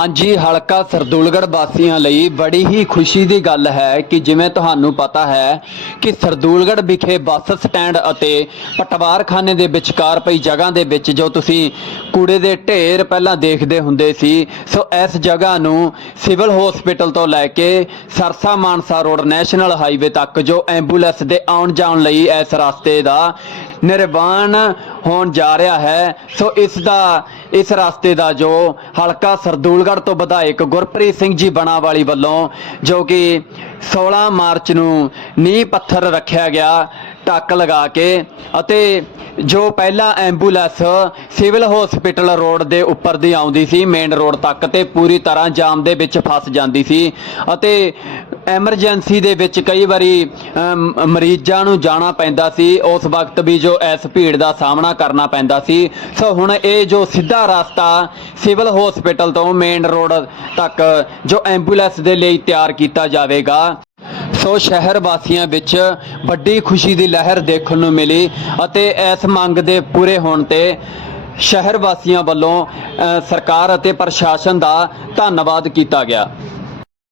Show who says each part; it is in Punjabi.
Speaker 1: ਹਾਂਜੀ, ਹਲਕਾ ਸਰਦੂਲਗੜ੍ਹ ਵਾਸੀਆਂ ਲਈ ਬੜੀ ਹੀ ਖੁਸ਼ੀ ਦੀ ਗੱਲ ਹੈ ਕਿ ਜਿਵੇਂ ਤੁਹਾਨੂੰ ਪਤਾ ਹੈ ਕਿ ਸਰਦੂਲਗੜ੍ਹ ਵਿਖੇ ਬੱਸ ਸਟੈਂਡ ਅਤੇ ਪਟਵਾਰਖਾਨੇ ਦੇ ਵਿਚਕਾਰ ਪਈ ਜਗ੍ਹਾ ਦੇ ਵਿੱਚ ਜੋ ਤੁਸੀਂ ਕੂੜੇ ਦੇ ਢੇਰ ਪਹਿਲਾਂ ਦੇਖਦੇ ਹੁੰਦੇ ਸੀ, ਸੋ ਇਸ ਜਗ੍ਹਾ ਨੂੰ ਸਿਵਲ ਹਸਪੀਟਲ ਤੋਂ ਲੈ ਕੇ Sirsa Mansa road national highway ਤੱਕ ਜੋ ਐਂਬੂਲੈਂਸ ਦੇ ਆਉਣ ਜਾਣ ਲਈ ਇਸ ਰਸਤੇ ਦਾ ਨਿਰਮਾਣ ਹੋਣ ਜਾ ਰਿਹਾ ਹੈ, ਸੋ ਇਸ ਦਾ, ਇਸ ਰਸਤੇ ਦਾ ਜੋ ਹਲਕਾ ਸਰਦੂਲਗੜ੍ਹ ਤੋਂ ਵਿਧਾਇਕ ਗੁਰਪ੍ਰੀਤ ਸਿੰਘ ਜੀ ਬਣਾਵਾਲੀ ਵੱਲੋਂ ਜੋ ਕਿ 16 ਮਾਰਚ ਨੂੰ ਨੀਂਹ ਪੱਥਰ ਰੱਖਿਆ ਗਿਆ, ਟੱਕ ਲਗਾ ਕੇ ਅਤੇ ਜੋ ਪਹਿਲਾਂ ਐਂਬੂਲੈਂਸ ਸਿਵਲ ਹਸਪੀਟਲ ਰੋਡ ਦੇ ਉੱਪਰ ਦੀ ਆਉਂਦੀ ਸੀ, ਮੇਨ ਰੋਡ ਤੱਕ ਤੇ ਪੂਰੀ ਤਰ੍ਹਾਂ ਜਾਮ ਦੇ ਵਿੱਚ ਫਸ ਜਾਂਦੀ ਸੀ ਅਤੇ ਐਮਰਜੈਂਸੀ ਦੇ ਵਿੱਚ ਕਈ ਵਾਰੀ ਮਰੀਜ਼ਾਂ ਨੂੰ ਜਾਣਾ ਪੈਂਦਾ ਸੀ। ਉਸ ਵਕਤ ਵੀ ਜੋ ਇਸ ਭੀੜ ਦਾ ਸਾਹਮਣਾ ਕਰਨਾ ਪੈਂਦਾ ਸੀ। ਸੋ ਹੁਣ ਇਹ ਜੋ ਸਿੱਧਾ ਰਸਤਾ ਸਿਵਲ ਹਸਪੀਟਲ ਤੋਂ ਮੇਨ ਰੋਡ ਤੱਕ ਜੋ ਐਂਬੂਲੈਂਸ ਦੇ ਲਈ ਤਿਆਰ ਕੀਤਾ ਜਾਵੇਗਾ। ਸੋ ਸ਼ਹਿਰ ਵਾਸੀਆਂ ਵਿੱਚ ਵੱਡੀ ਖੁਸ਼ੀ ਦੀ ਲਹਿਰ ਦੇਖਣ ਨੂੰ ਮਿਲੀ ਅਤੇ ਇਸ ਮੰਗ ਦੇ ਪੂਰੇ ਹੋਣ ਤੇ ਸ਼ਹਿਰ ਵਾਸੀਆਂ ਵੱਲੋਂ ਸਰਕਾਰ ਅਤੇ ਪ੍ਰਸ਼ਾਸਨ ਦਾ ਧੰਨਵਾਦ ਕੀਤਾ ਗਿਆ।